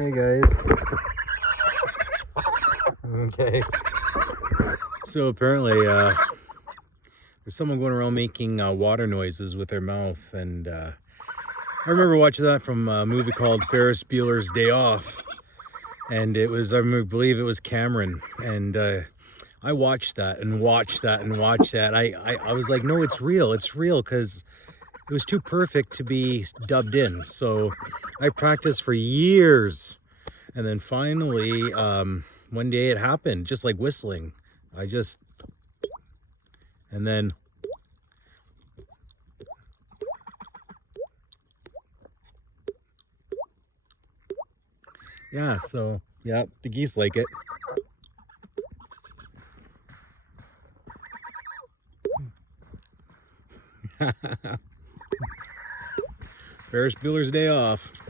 Hey guys. Okay. So apparently, there's someone going around making water noises with their mouth, and I remember watching that from a movie called Ferris Bueller's Day Off, and it was, believe it was Cameron, and I watched that and watched that and watched that. I was like, no, it's real, because it was too perfect to be dubbed in. So I practiced for years, and then finally, one day it happened, just like whistling. And then, yeah, so, yeah, the geese like it. Ferris Bueller's Day Off.